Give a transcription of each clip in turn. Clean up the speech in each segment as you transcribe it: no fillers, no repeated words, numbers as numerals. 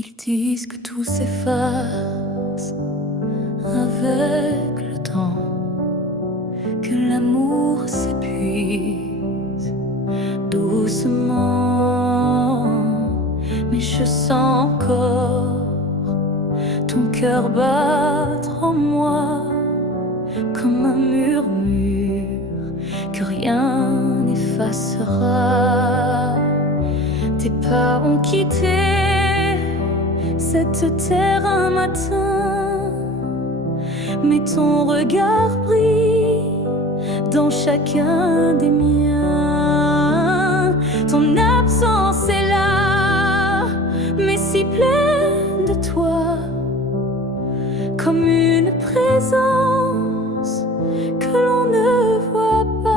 Ils disent que tout s'efface avec le temps, que l'amour s'épuise doucement. Mais je sens encore ton cœur battre en moi comme un murmure que rien n'effacera. Tes pas ont quitté cette terre un matin, mais ton regard brille dans chacun des miens. Ton absence est là, mais si pleine de toi, comme une présence que l'on ne voit pas.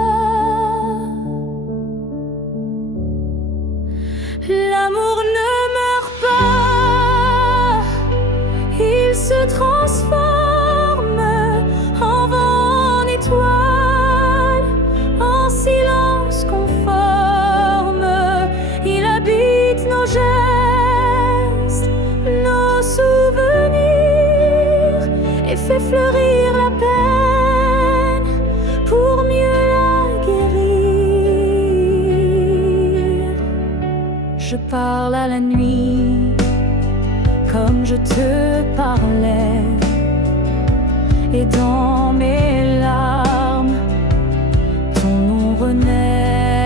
L'amour ne meurt pas, il se transforme en vent, en étoile, en silence conforme. Il habite nos gestes, nos souvenirs, et fait fleurir la peine pour mieux la guérir. Je parle à la nuit comme je te parlais, et dans mes larmes ton nom renaît.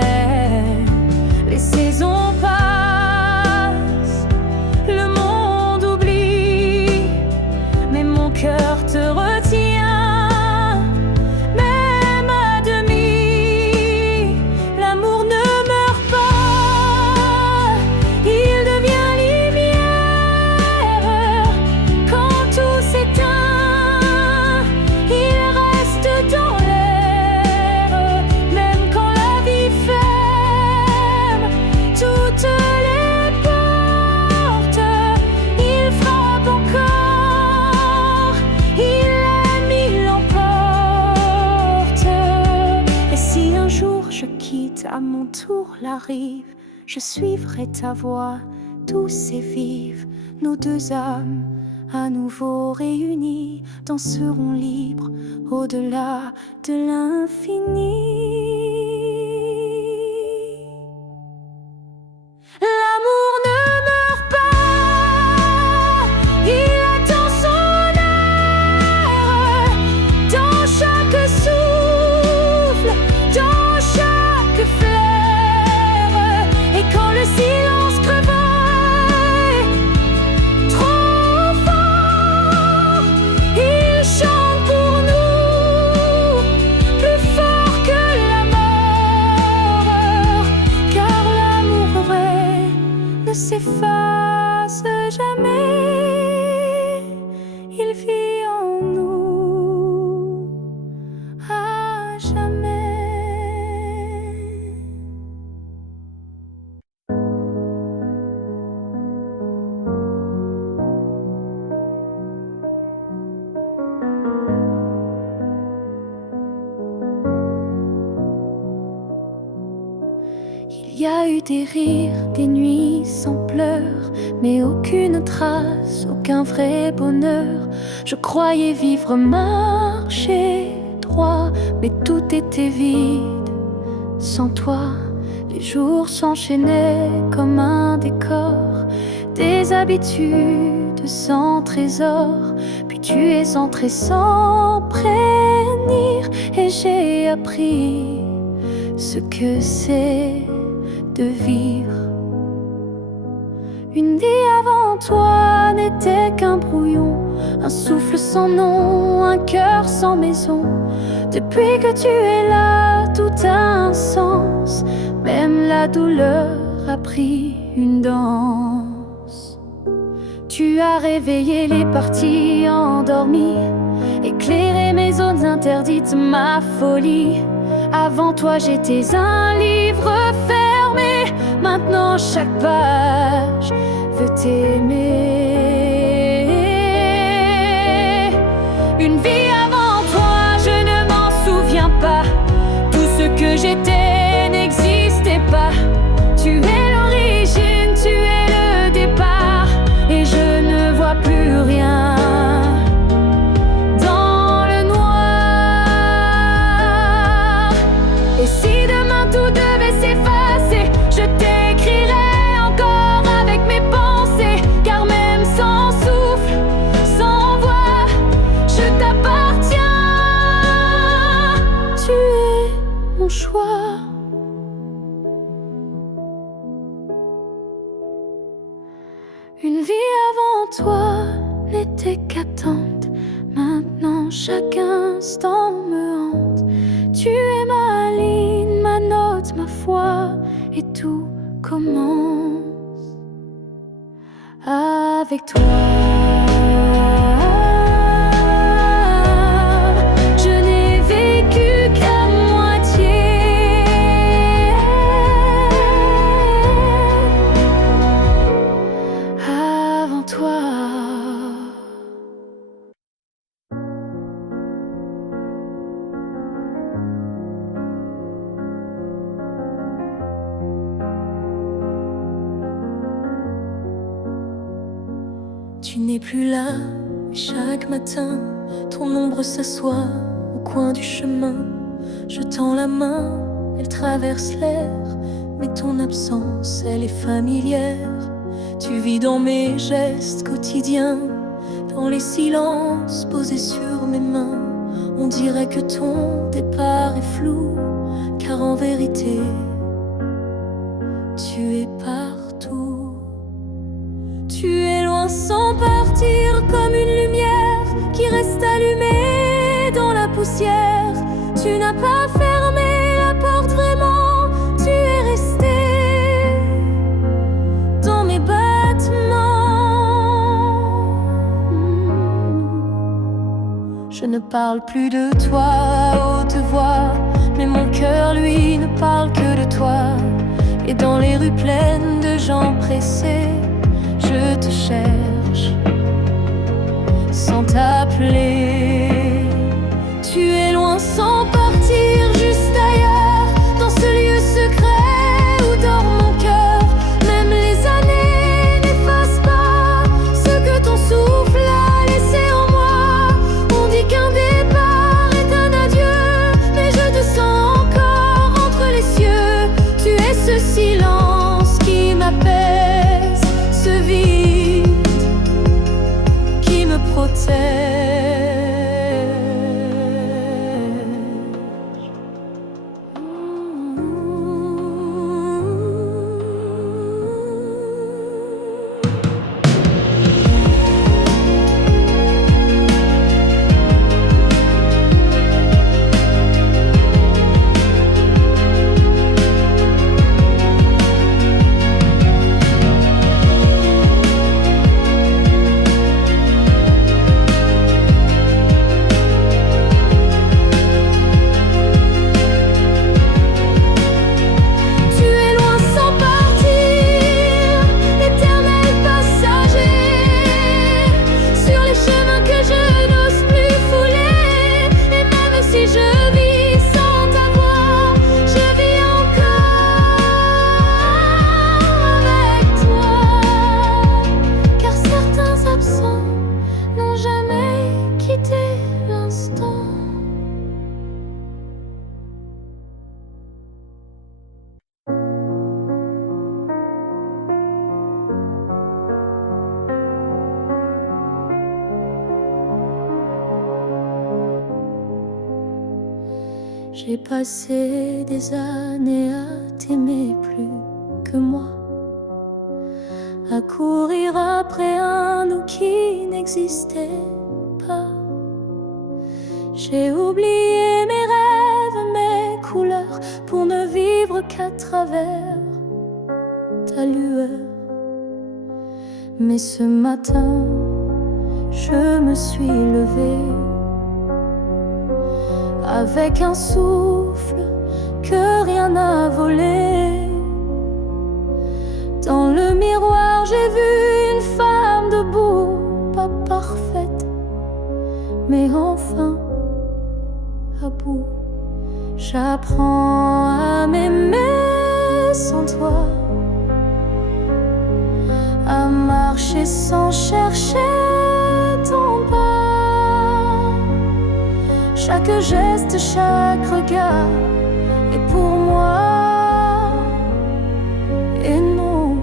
Les saisons passent, le monde oublie, mais mon cœur te retient, même à demi. L'amour ne meurt pas, il devient lumière. Quand tout s'éteint, il reste dans l'air. Même quand la vie ferme toutes les portes, il frappe encore, il aime, il l'emporte. Et si un jour je quitte à mon tour la rive, je suivrai ta voix douce et vive. Nos deux âmes à nouveau réunies danseront libres au-delà de l'infini. L'amour ne meurt pas, il attend son heure. Dans chaque souffle, dans chaque fleur. Et quand le silence crevaille trop fort, il chante pour nous, plus fort que la mort. Car l'amour vrai ne s'efface jamais, il vit en nous à jamais. Il y a eu des rires, des nuits sans pleurs, mais aucune trace, aucun vrai bonheur. Je croyais vivre, marcher droit, mais tout était vide sans toi. Les jours s'enchaînaient comme un décor, des habitudes sans trésor. Puis tu es entré sans prévenir, et j'ai appris ce que c'est de vivre. Une vie avant toi n'était qu'un brouillon, un souffle sans nom, un cœur sans maison. Depuis que tu es là, tout a un sens, même la douleur a pris une danse. Tu as réveillé les parties endormies, éclairé mes zones interdites, ma folie. Avant toi j'étais un livre fermé, maintenant chaque page veut t'aimer. Une vie avant toi, je ne m'en souviens pas. Tout ce que j'étais n'existait pas. Tu es l'origine, tu es le départ, et Une vie avant toi n'était qu'attente. Maintenant chaque instant me hante. Tu es ma ligne, ma note, ma foi, et tout commence avec toi. Je n'ai vécu qu'à moitié. Avant toi. Tu n'es plus là, mais chaque matin, ton ombre s'assoit au coin du chemin. Je tends la main, elle traverse l'air, mais ton absence, elle est familière. Tu vis dans mes gestes quotidiens, dans les silences posés sur mes mains. On dirait que ton départ est flou, car en vérité, tu es partout. Tu es loin sans partir, comme une lumière qui reste allumée dans la poussière. Tu n'as pas fermé la porte vraiment, tu es resté dans mes battements. Je ne parle plus de toi à haute voix, mais mon cœur lui ne parle que de toi. Et dans les rues pleines de gens pressés, je te cherche sans t'appeler. Tu es loin sans partir, juste ailleurs, dans ce lieu secret où dort mon cœur. Même les années n'effacent pas ce que ton souffle a laissé en moi. On dit qu'un départ est un adieu, mais je te sens encore entre les cieux. Tu es ce silence qui m'apaise, ce vide qui me protège. J'ai passé des années à t'aimer plus que moi, à courir après un nous qui n'existait pas. J'ai oublié mes rêves, mes couleurs, pour ne vivre qu'à travers ta lueur. Mais ce matin, je me suis levée avec un souffle que rien n'a volé. Dans le miroir, j'ai vu une femme debout, pas parfaite, mais enfin à bout. J'apprends à m'aimer sans toi, à marcher sans chercher ton pas. Chaque geste, chaque regard est pour moi, et non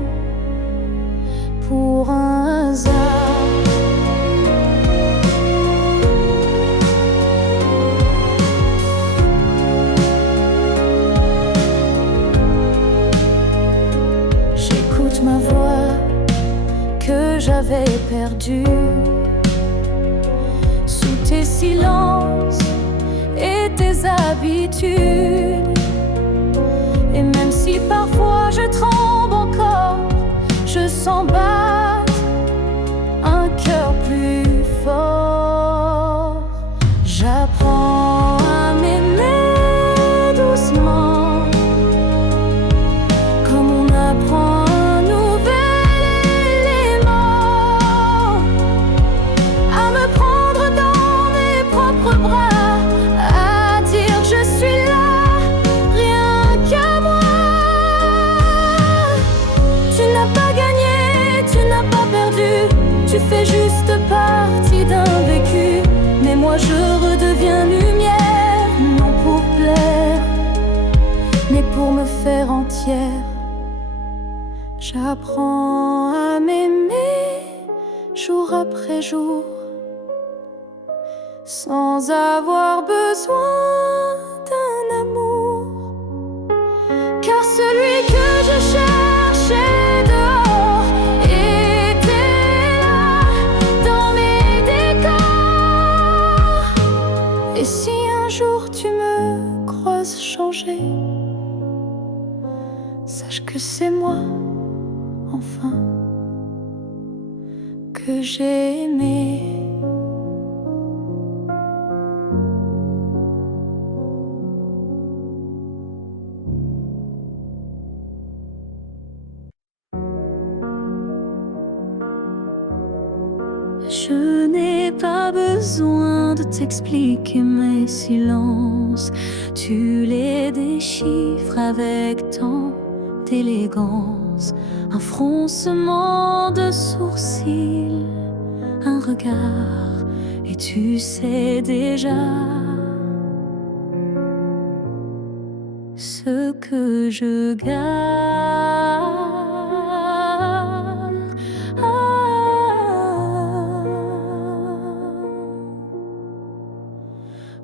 pour un hasard. J'écoute ma voix que j'avais perdu. Sous tes silences et tes habitudes, et même si parfois je tremble encore, je sens battre un cœur plus fort. J'apprends à m'aimer doucement, comme on apprend un nouvel élément, à me prendre dans mes propres bras, à dire je suis là, rien qu'à moi. Tu n'as pas gagné, tu n'as pas perdu, tu fais juste partie d'un vécu. Mais moi je redeviens lumière, non pour plaire, mais pour me faire entière. J'apprends à m'aimer jour après jour, sans avoir besoin d'un amour. Car celui que je cherchais dehors était là, dans mes décors. Et si un jour tu me croises changer, sache que c'est moi, enfin, que j'ai aimé. Je n'ai pas besoin de t'expliquer mes silences, tu les déchiffres avec tant d'élégance. Un froncement de sourcils, un regard, et tu sais déjà ce que je garde.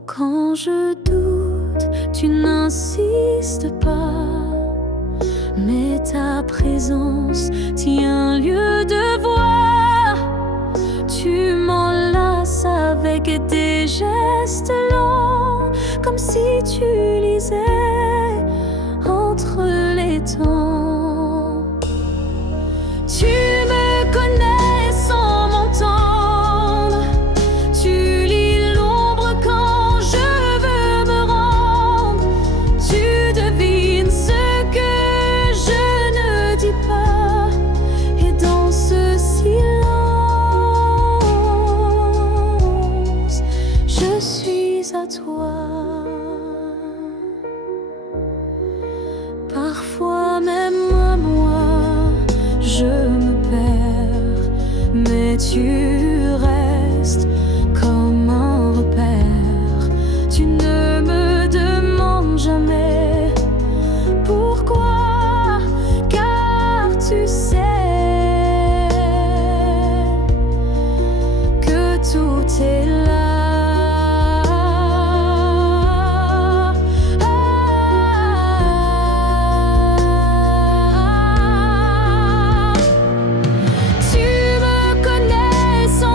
Quand je doute, tu n'insistes pas, mais ta présence tient lieu de voix. Tu m'enlaces avec des gestes lents, comme si tu lisais entre les temps. Tu me connais sans m'entendre, tu lis l'ombre quand je veux me rendre, tu devines ce que je ne dis pas, et dans ce silence, je suis à toi. Parfois même à moi, je me perds, mais tu restes comme un repère. Tu ne me demandes jamais pourquoi, car tu sais que tout est là. Tu me connais sans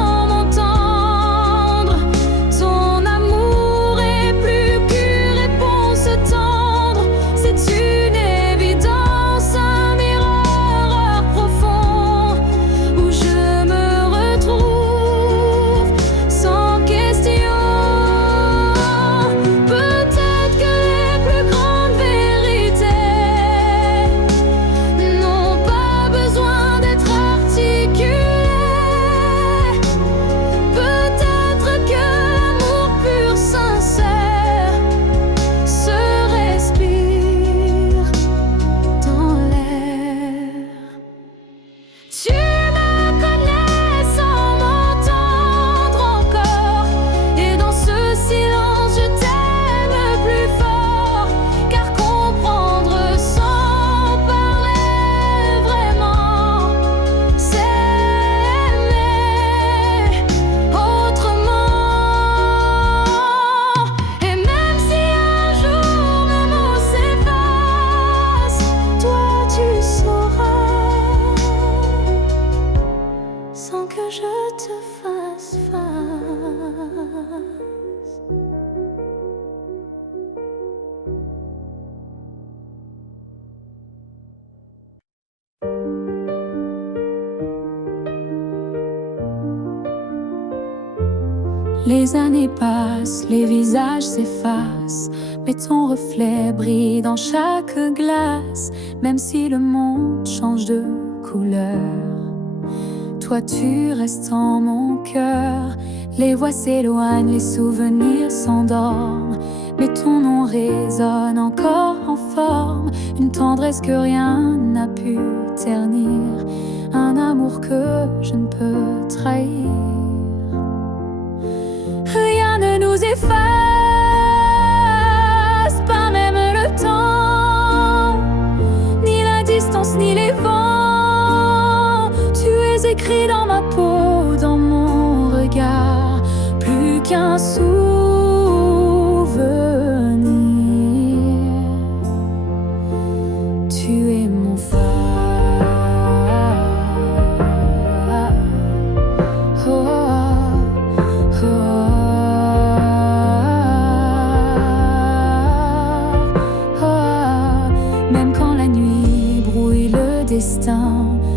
sans que je te fasse face. Les années passent, les visages s'effacent, mais ton reflet brille dans chaque glace. Même si le monde change de couleur, toi tu restes en mon cœur. Les voix s'éloignent, les souvenirs s'endorment, mais ton nom résonne encore en forme. Une tendresse que rien n'a pu ternir, un amour que je ne peux trahir. Rien ne nous efface, pas même le temps, ni la distance, ni les vents. Tu es écrit dans ma peau, dans mon regard, plus qu'un souvenir. Tu es mon phare.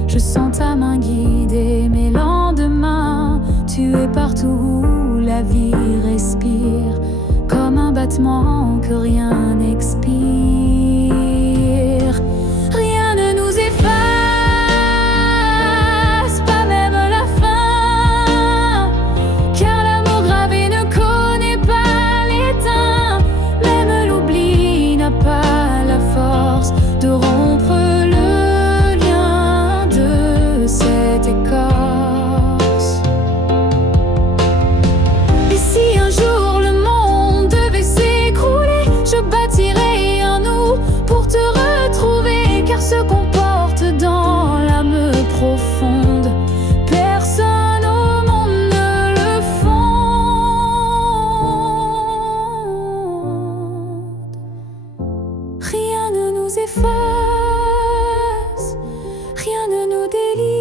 Je sens ta main guider mes lendemains. Tu es partout où la vie respire, comme un battement que rien n'expire. Rien ne nous efface, pas même la fin, car l'amour gravé ne connaît pas l'étain. Même l'oubli n'a pas la force de rompre cette écorce. Et si un jour le monde devait s'écrouler, je bâtirai un nous pour te retrouver. Car ce qu'on porte dans l'âme profonde, personne au monde ne le fonde. Rien ne nous efface, rien ne nous délie,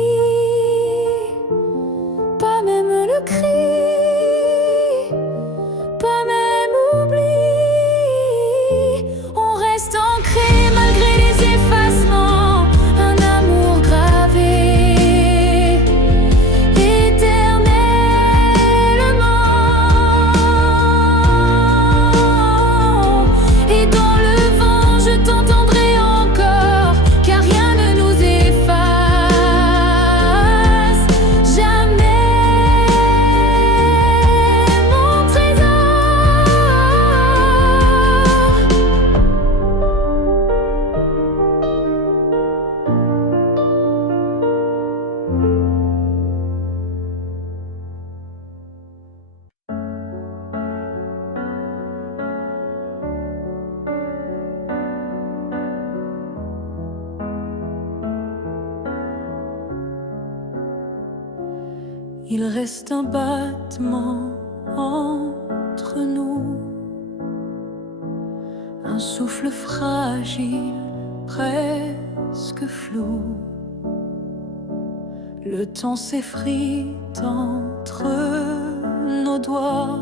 pas même le cri, pas même oubli. On reste ancré malgré les effacements, un amour gravé éternellement. Et dans le vent je t'entendrai encore, car rien ne nous efface. Il reste un battement entre nous, un souffle fragile, presque flou. Le temps s'effrite entre nos doigts,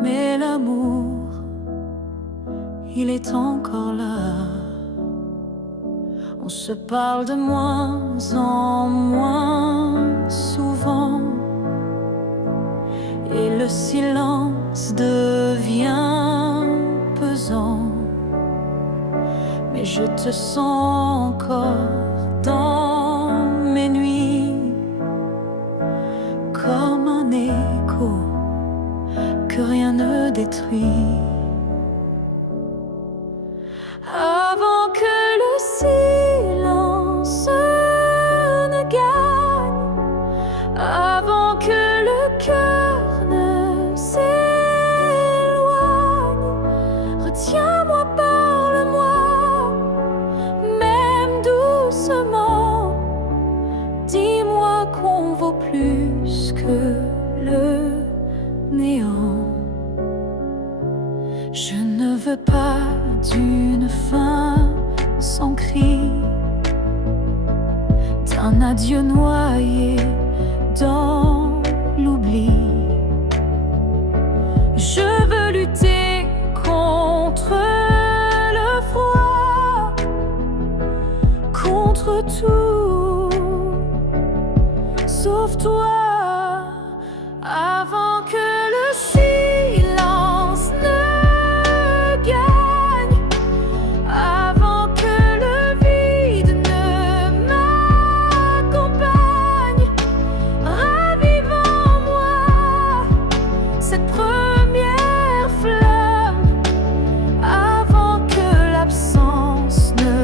mais l'amour, il est encore là. On se parle de moins en moins souvent, et le silence devient pesant. Mais je te sens encore dans mes nuits, comme un écho que rien ne détruit. Avant que le silence ne gagne, avant que le cœur ne s'éloigne, retiens-moi, parle-moi, même doucement. Dis-moi qu'on vaut plus que le néant. Je ne veux pas d'une fin sans cri, d'un adieu yeux noyés dans l'oubli. Je veux lutter contre le froid, contre tout, sauf toi, avant que le silence ne gagne, avant que le vide ne m'accompagne. Ravive en moi cette première flamme, avant que l'absence ne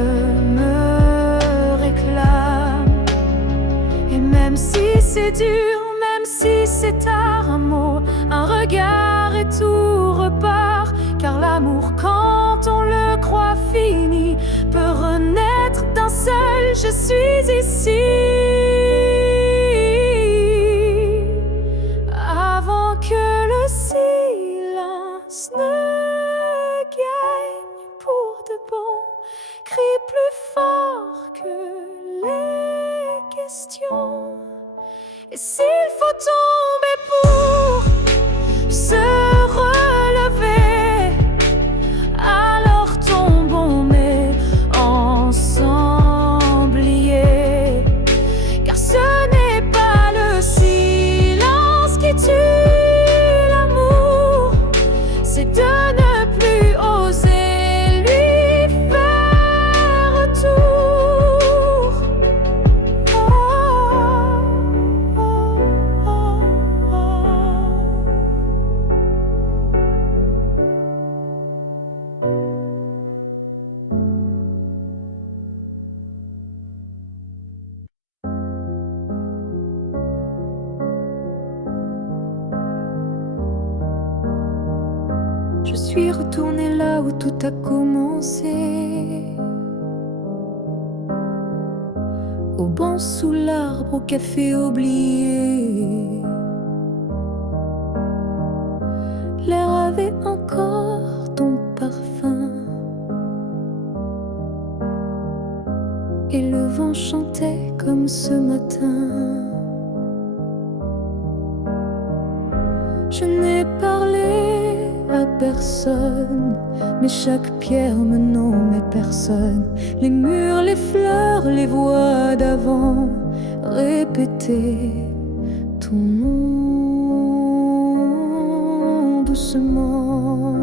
me réclame. Et même si c'est dur, même si c'est tard, un mot, un regard et tout repart. Car l'amour, quand on le croit fini, peut renaître d'un seul je suis ici. Avant que le silence ne gagne pour de bon, crie plus fort que les questions. Et s'il faut tomber pour se relever, alors tombons, mais ensemble liés. Car ce n'est pas le silence qui tue l'amour, c'est de ne plus oser lui faire retour. Je suis retournée là où tout a commencé, au banc sous l'arbre, au café oublié. L'air avait encore ton parfum, et le vent chantait comme ce matin. Je n'ai parlé à personne, mais chaque pierre me nommait personne. Les murs, les fleurs, les voix d'avant répétaient ton nom doucement.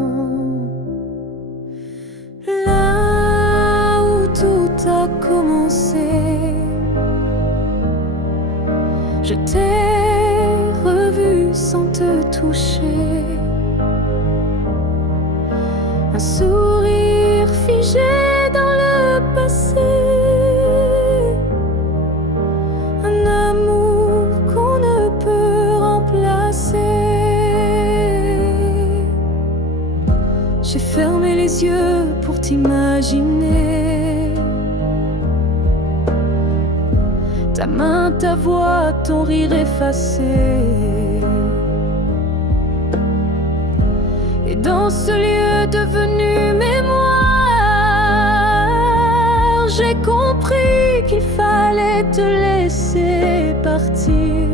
Là où tout a commencé, je t'ai revu sans te toucher. Un sourire figé dans le passé, un amour qu'on ne peut remplacer. J'ai fermé les yeux pour t'imaginer, ta main, ta voix, ton rire effacé. Et dans ce lieu devenu mémoire, j'ai compris qu'il fallait te laisser partir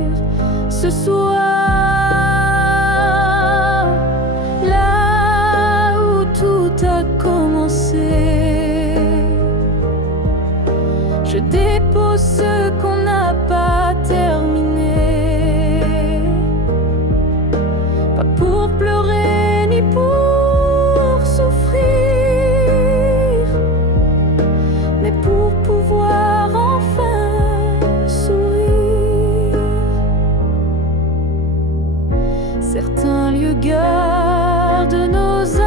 ce soir. Là où tout a commencé, je dépose ce qu'on n'a pas terminé. Pas pour pleurer ni pour souffrir, mais pour pouvoir enfin sourire. Certains lieux gardent nos âmes,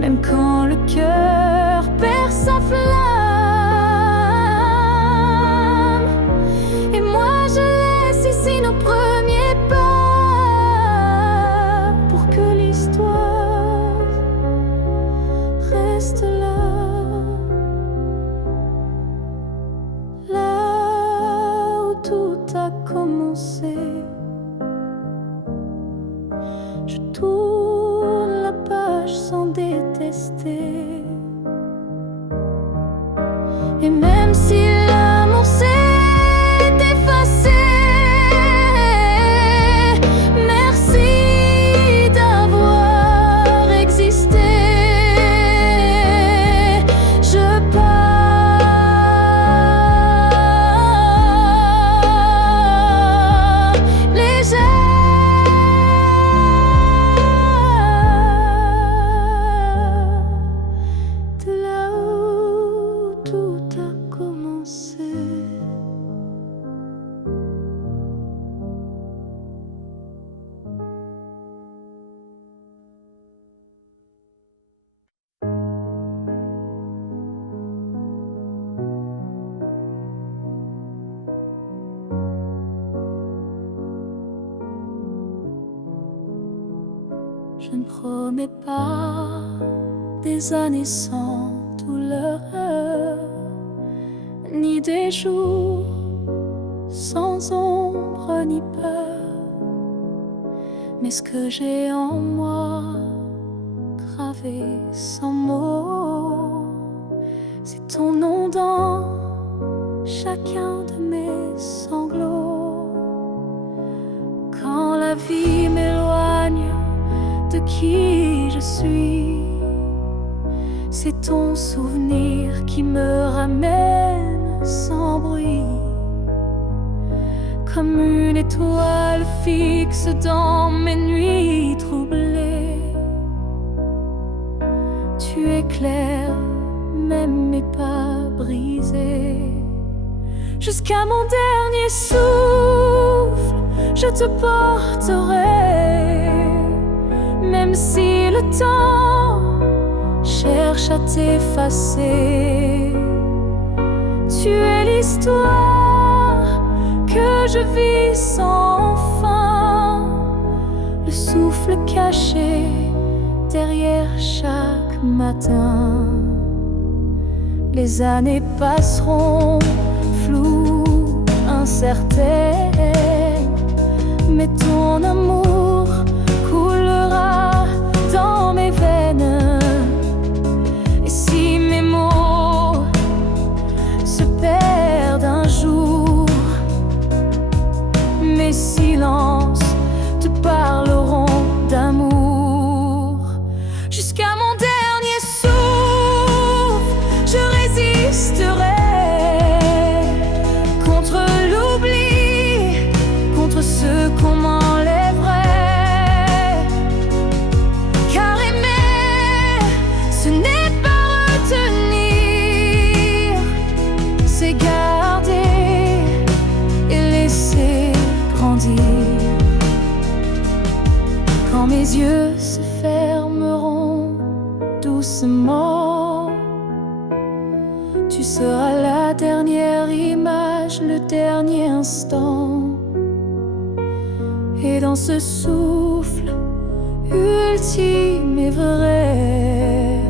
même quand le cœur perd sa flamme. Et moi je laisse ici nos premiers pas, pour que l'histoire reste là. Là où tout a commencé, je tourne la page sans détester. Et promets pas des années sans douleur, ni des jours sans ombre ni peur, mais ce que j'ai en moi, gravé sans mots, c'est ton nom dans chacun de mes sanglots. Quand la vie m'éloigne de qui je suis, c'est ton souvenir qui me ramène sans bruit, comme une étoile fixe dans mes nuits troublées. Tu éclaires même mes pas brisés. Jusqu'à mon dernier souffle, je te porterai, même si le temps cherche à t'effacer. Tu es l'histoire que je vis sans fin, le souffle caché derrière chaque matin. Les années passeront floues, incertaines, mais ton amour coulera dans mes veines. Et si mes mots se perdent un jour, mes silences te parleront d'amour. Jusqu'à mon dernier souffle, je résisterai contre l'oubli, contre ce qu'on m'enlèverait. Car aimer, ce n'est pas retenir, c'est garder et laisser grandir. Quand mes yeux se fermeront doucement, tu seras la dernière image, le dernier instant. Et dans ce souffle ultime et vrai,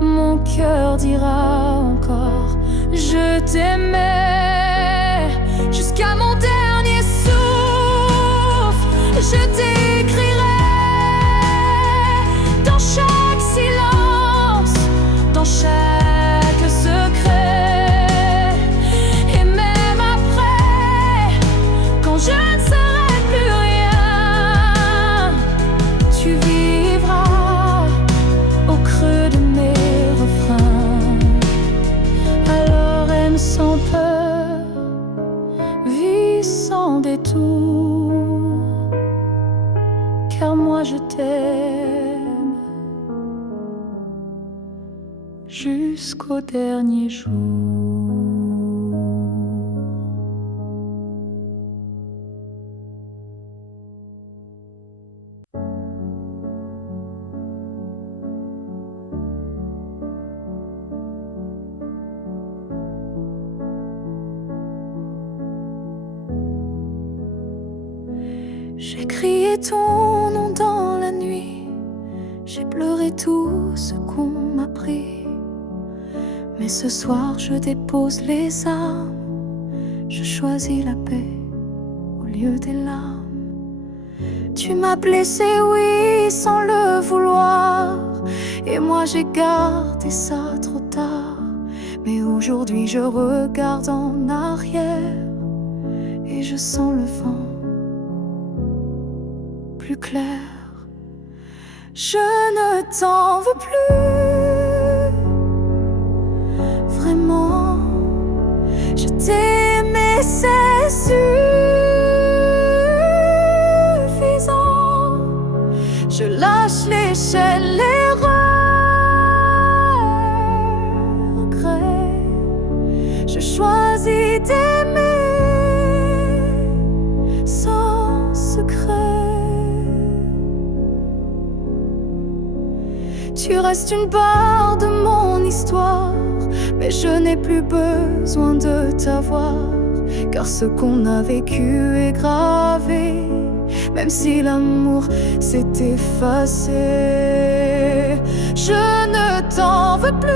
mon cœur dira encore je t'aimais. Jusqu'à mon dernier souffle, je t'écrirai dans chaque silence, dans chaque secret. Et même après, quand je ne serai plus rien, tu vivras au creux de mes refrains. Alors aime sans peur, vis sans détour, car moi je t'aime jusqu'au dernier jour. J'ai crié ton nom dans la nuit, j'ai pleuré tout ce qu'on m'a pris. Mais ce soir je dépose les armes, je choisis la paix au lieu des larmes. Tu m'as blessé, oui, sans le vouloir, et moi j'ai gardé ça trop tard. Mais aujourd'hui je regarde en arrière et je sens le vent plus clair. Je ne t'en veux plus, vraiment. Je t'ai aimé, c'est suffisant. Je lâche les chaînes, les regrets. Je choisis d'aimer sans secret. Tu restes une part de mon histoire, mais je n'ai plus besoin de t'avoir, car ce qu'on a vécu est gravé même si l'amour s'est effacé. Je ne t'en veux plus.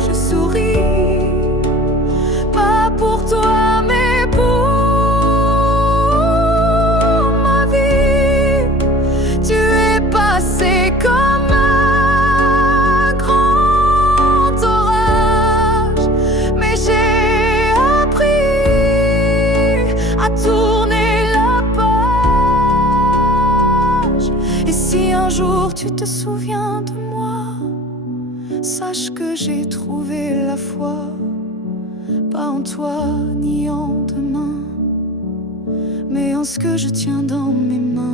Je souris, pas pour toi, mais pour ma vie. Tu es passé comme un grand orage, mais j'ai appris à tourner la page. Et si un jour tu te souviens de moi, sache que j'ai trouvé la foi, pas en toi ni en demain, mais en ce que je tiens dans mes mains.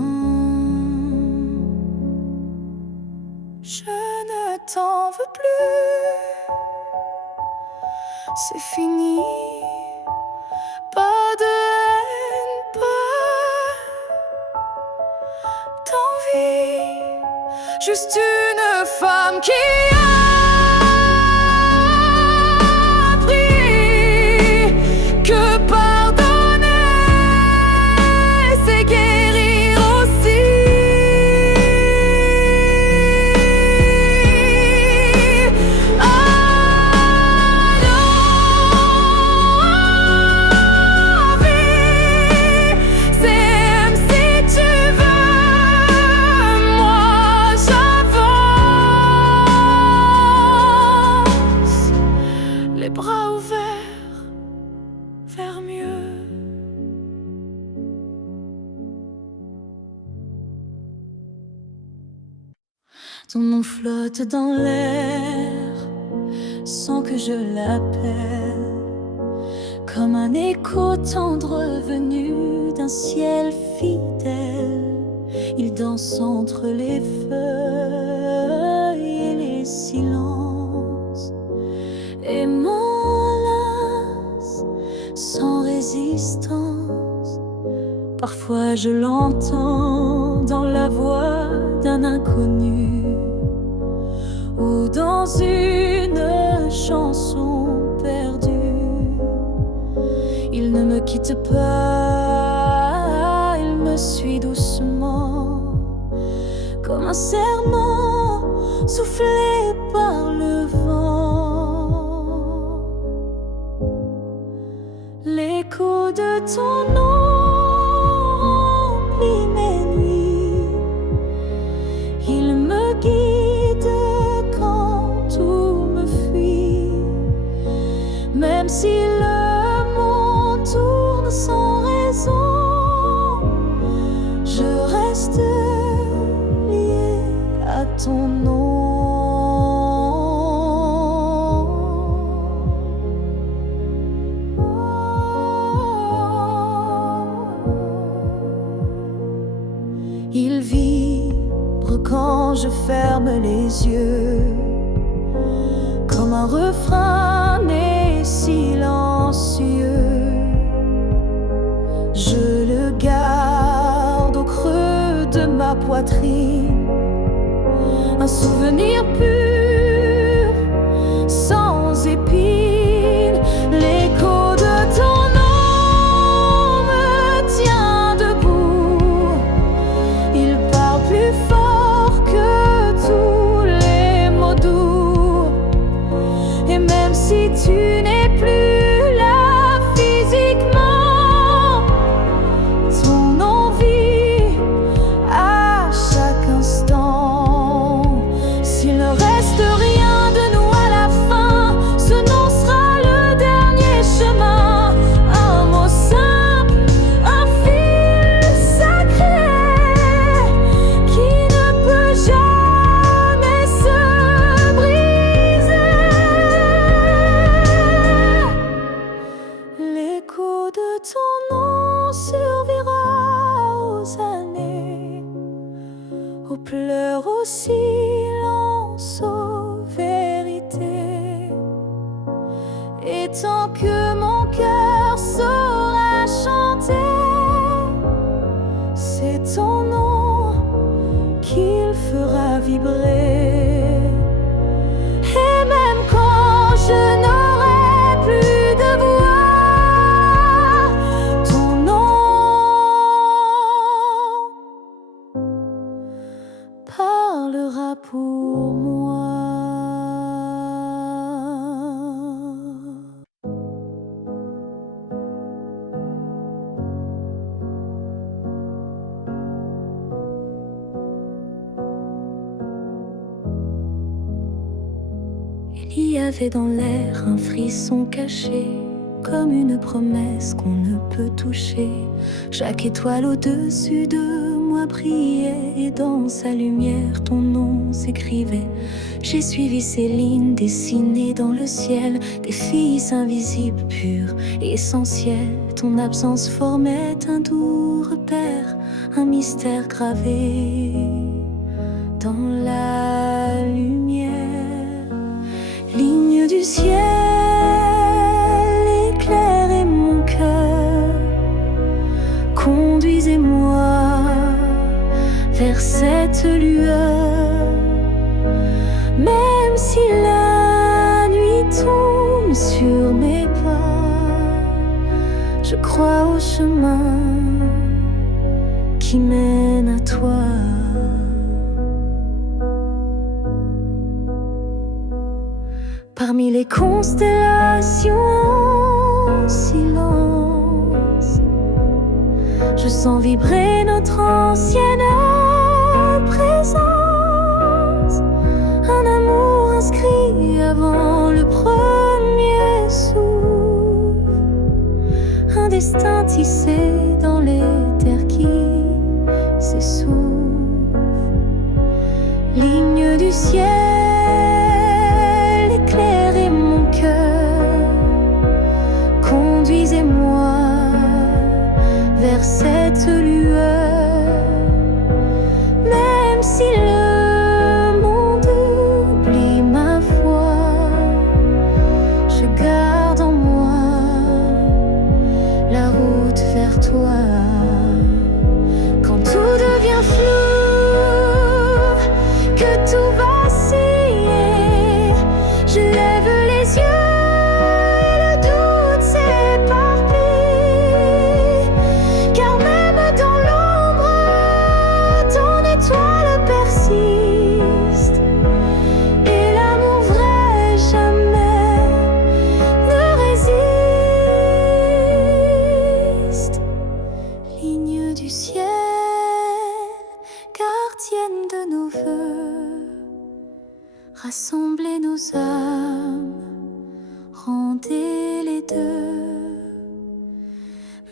Je ne t'en veux plus, c'est fini. Pas de haine, pas d'envie, juste une femme qui a appris que pardonner, c'est guérir aussi. Les bras ouverts vers mieux. Ton nom flotte dans l'air sans que je l'appelle, comme un écho tendre venu d'un ciel fidèle. Il danse entre les feuilles et les silences et m'enlace sans résistance. Parfois je l'entends dans la voix d'un inconnu ou dans une chanson perdue. Il ne me quitte pas, il me suit doucement, comme un serment soufflé par le vent. L'écho de ton nom remplit mes nuits. Il me guide quand tout me fuit. Même si le monde tourne sans raison, je reste lié à ton nom. Il vibre quand je ferme les yeux, comme un refrain né silencieux. Je le garde au creux de ma poitrine, un souvenir pur, sans épines. L'écho de ton nom me tient debout. Il parle plus fort que tous les mots doux. Et même si tu n'es plus là physiquement, ton envie à chaque instant. S'il ne reste rien de nous à la fin, ce nom sera le dernier chemin. Un mot simple, un fil sacré qui ne peut jamais se briser. L'écho de ton nom survivra aux années, aux pleurs, aux silences, aux vérités. Et tant que mon cœur saura chanter, c'est ton nom qu'il fera vibrer. Et même quand je n'aurai plus de voix, ton nom Il y avait dans l'air un frisson caché, comme une promesse qu'on ne peut toucher. Chaque étoile au-dessus de moi brillait, et dans sa lumière ton nom s'écrivait. J'ai suivi ces lignes dessinées dans le ciel, des filles invisibles, pures et essentielles. Ton absence formait un doux repère, un mystère gravé dans la lumière. Ligne du ciel, éclairez mon cœur, conduisez-moi vers cette lueur. Même si la nuit tombe sur mes pas, je crois au chemin qui mène à toi. Parmi les constellations en silence, je sens vibrer notre ancienne présence. Un amour inscrit avant le premier souffle, un destin tissé dans les terres qui s'essoufflent. Ligne du ciel, éclairez mon cœur, conduisez-moi vers cette lueur. Même si le monde oublie ma foi, je garde en moi la route vers toi. Quand tout devient flou, que tout vacille, je lève les yeux et le doute s'éparpille. Car même dans l'ombre, ton étoile persiste, et l'amour vrai jamais ne résiste. Ligne du ciel, gardienne de nos vœux, rassemblez nos âmes, rendez les deux.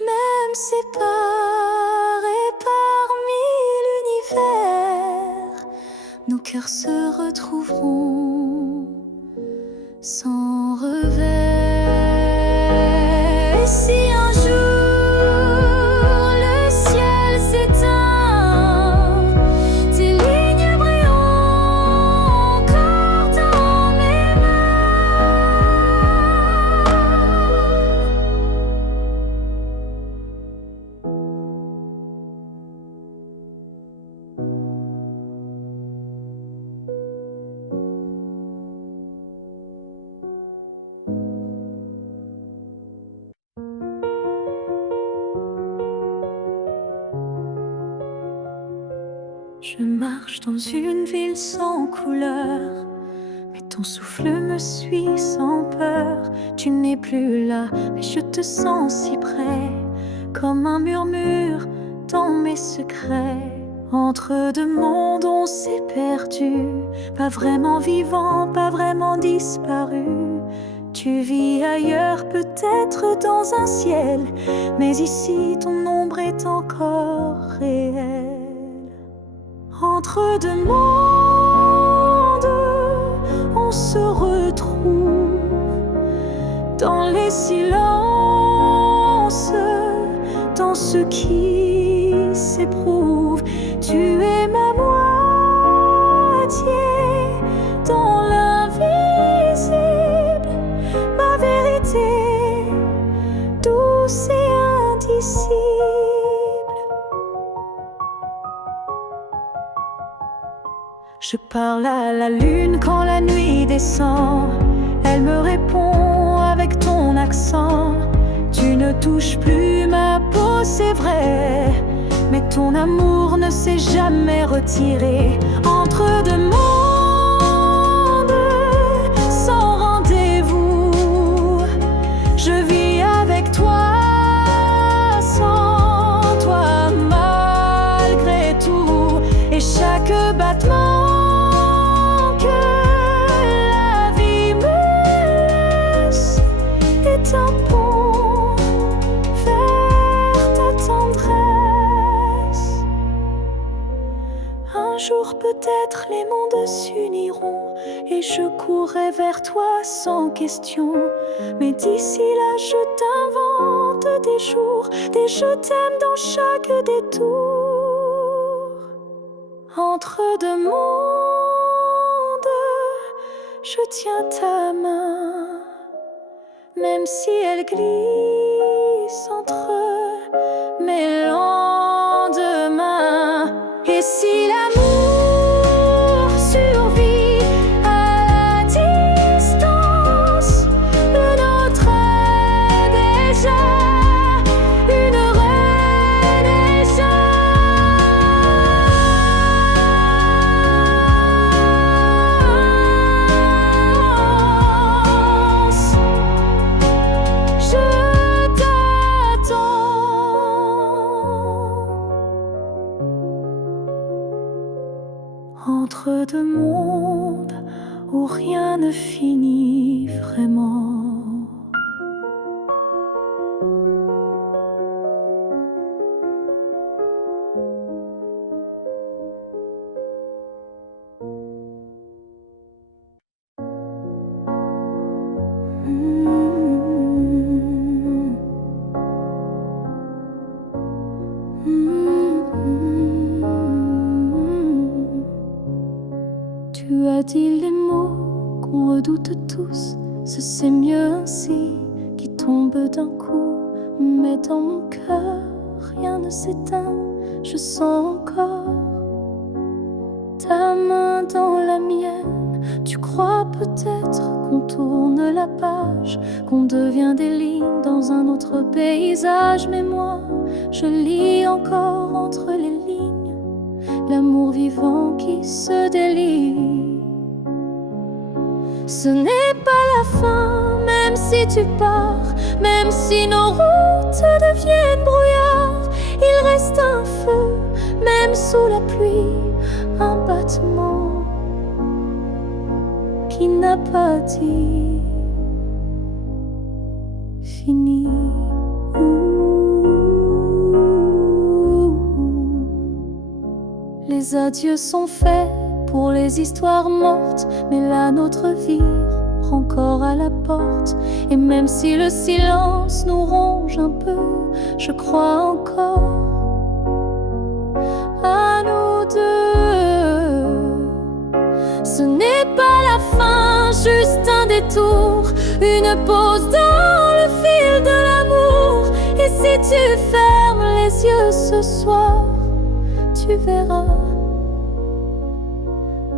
Même séparés parmi l'univers, nos cœurs se retrouveront sans revers. Et si un jour le ciel s'éteint, tes lignes brilleront encore dans mes Je marche dans une ville sans couleur, mais ton souffle me suit sans peur. Tu n'es plus là, mais je te sens si près, comme un murmure dans mes secrets. Entre deux mondes on s'est perdu, pas vraiment vivant, pas vraiment disparu. Tu vis ailleurs, peut-être dans un ciel, mais ici ton ombre est encore réelle. Entre deux mondes, on se retrouve dans les silences, dans ce qui s'éprouve. Tu es ma moitié dans l'invisible, ma vérité douce et indicible. Je parle à la lune quand la nuit descend, elle me répond avec ton accent. Tu ne touches plus ma peau, c'est vrai, mais ton amour ne s'est jamais retiré. Entre deux mondes, sans rendez-vous, je vis avec toi, sans toi, malgré tout. Et chaque battement que la vie me et je courrai vers toi sans question. Mais d'ici là je t'invente des jours, des je t'aime dans chaque détour. Entre deux mondes, je tiens ta main, même si elle glisse entre mes lendemains. Et si l'amour survit à la distance, le nôtre est déjà une renaissance. Je t'attends entre deux mondes où rien ne finit vraiment. Tu as dit les mots qu'on redoute tous, c'est mieux ainsi, qui tombent d'un coup. Mais dans mon cœur, rien ne s'éteint, je sens encore ta main dans la mienne. Tu crois peut-être qu'on tourne la page, qu'on devient des lignes dans un autre paysage. Mais moi, je lis encore entre les lignes l'amour vivant qui se délie. Ce n'est pas la fin, même si tu pars, même si nos routes deviennent brouillard. Il reste un feu, même sous la pluie, un battement qui n'a pas dit fini. Les adieux sont faits pour les histoires mortes, mais la nôtre vire encore à la porte. Et même si le silence nous ronge un peu, je crois encore à nous deux. Ce n'est pas la fin, juste un détour, une pause dans le fil de l'amour. Et si tu fermes les yeux ce soir, tu verras,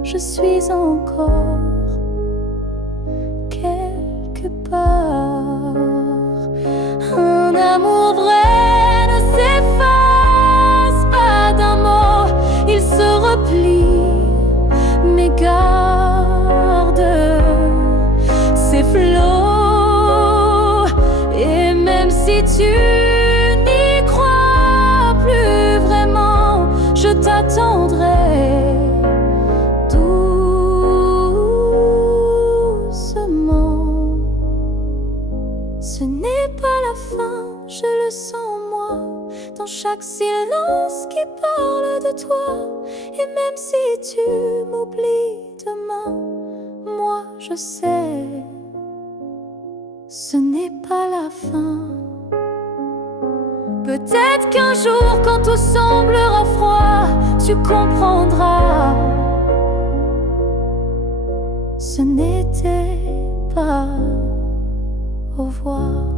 je suis encore quelque part. Un amour vrai ne s'efface pas d'un mot, il se replie, mais garde ses flots. Et même si tu n'y crois plus vraiment, je t'attendrai doucement. Ce n'est pas la fin, je le sens en moi, dans chaque silence qui parle de toi. Et même si tu m'oublies demain, moi je sais, ce n'est pas la fin. Peut-être qu'un jour, quand tout semblera froid, tu comprendras, ce n'était pas au revoir.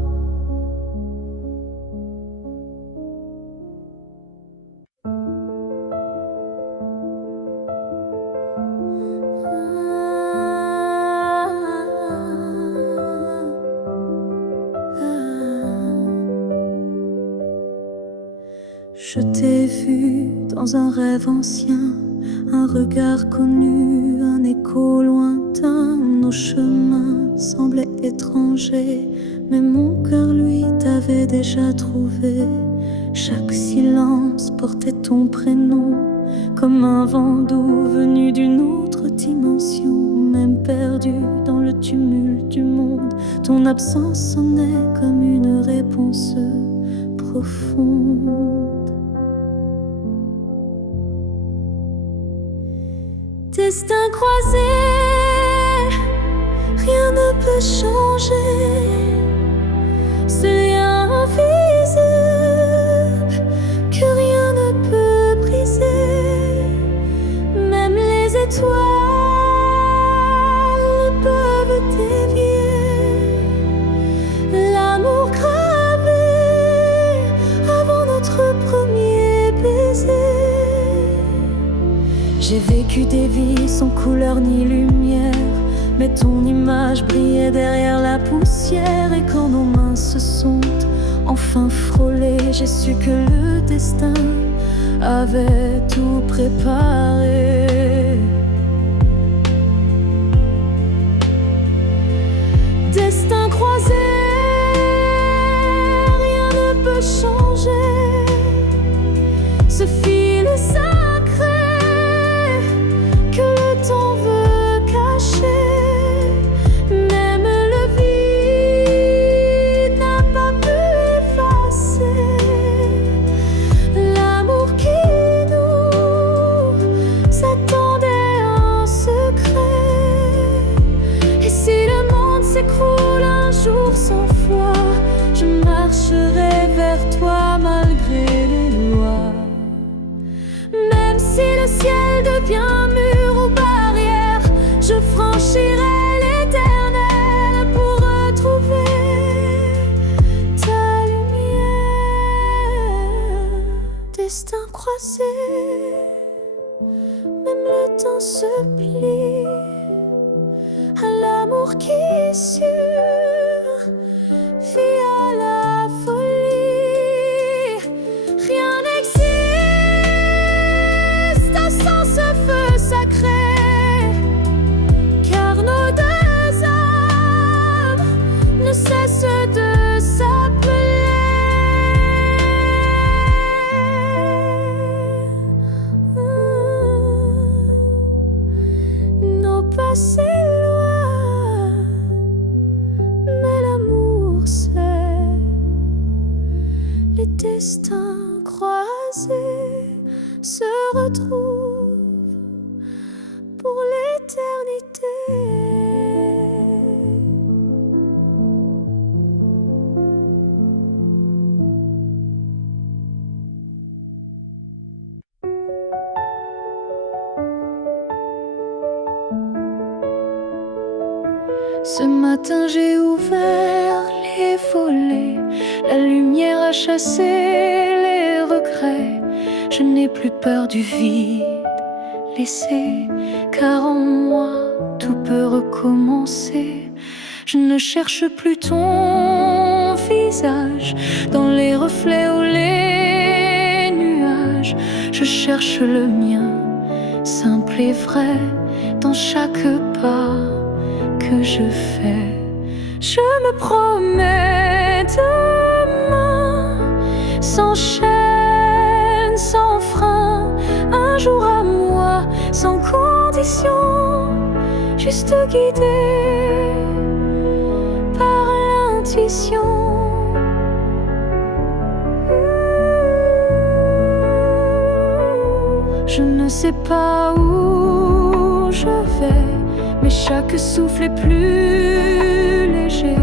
Je t'ai vu dans un rêve ancien, un regard connu, un écho lointain. Nos chemins semblaient étrangers, mais mon cœur, lui, t'avait déjà trouvé. Chaque silence portait ton prénom, comme un vent doux venu d'une autre dimension. Même perdu dans le tumulte du monde, ton absence sonnait comme une réponse profonde. Destin croisé, rien ne peut changer ce lien invisible que rien ne peut briser. Même les étoiles ne peuvent dévier l'amour gravé avant notre premier baiser. J'ai vécu des vies sans couleur ni lumière, mais ton image brillait derrière la poussière. Et quand nos mains se sont enfin frôlées, j'ai su que le destin avait tout préparé. Destin croisé, rien ne peut changer ce fil sacré que le temps veut cacher. Même le vide n'a pas pu effacer l'amour qui nous attendait en secret. Et si le monde s'écroule un jour sans foi, je marcherai vers toi malgré les lois. Même si le ciel devient mur ou barrière, je franchirai l'éternel pour retrouver ta lumière. Destin croisé, même le temps se plie à l'amour qui est sûr, vit à la folie. Rien n'existe sans ce feu sacré, car nos deux âmes ne cessent de s'appeler. Nos passés loin, mais l'amour sait. Les destins croisés se retrouvent pour l'éternité. Ce matin j'ai ouvert les volets, la lumière a chassé les regrets. Je n'ai plus peur du vide laissé, car en moi tout peut recommencer. Je ne cherche plus ton visage dans les reflets ou les nuages. Je cherche le mien, simple et vrai, dans chaque pas que je fais. Je me promets demain, sans chaîne, sans frein, un jour à moi, sans condition, juste guidé par l'intuition. Je ne sais pas où je vais, mais chaque souffle est plus léger.